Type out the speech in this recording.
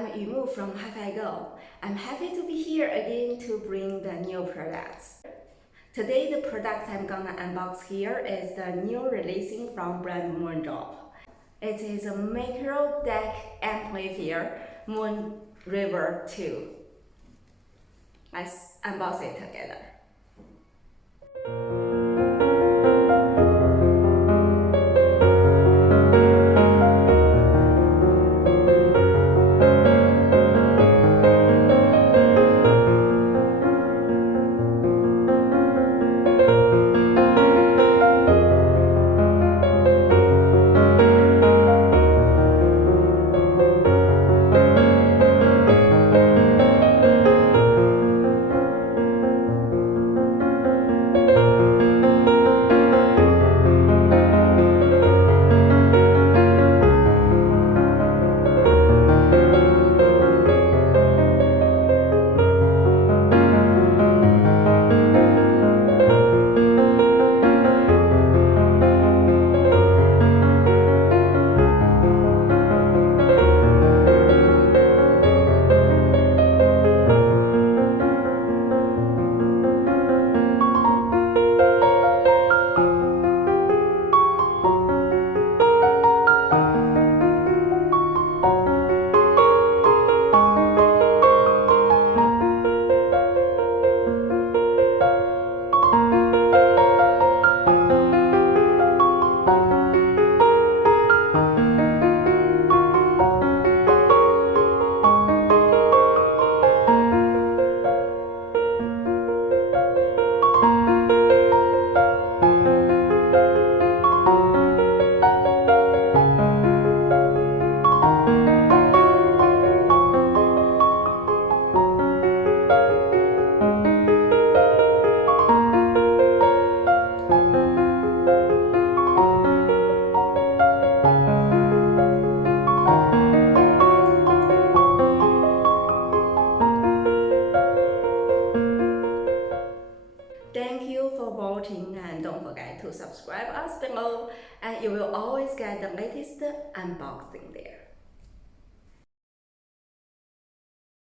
I'm Yumu from HiFiGo. I'm happy to be here again to bring the new products. Today the product I'm gonna unbox here is the new releasing from brand Moondrop. It is a micro DAC amplifier MoonRiver 2. Let's unbox it together. Thank you for watching, and don't forget to subscribe us below, and you will always get the latest unboxing there.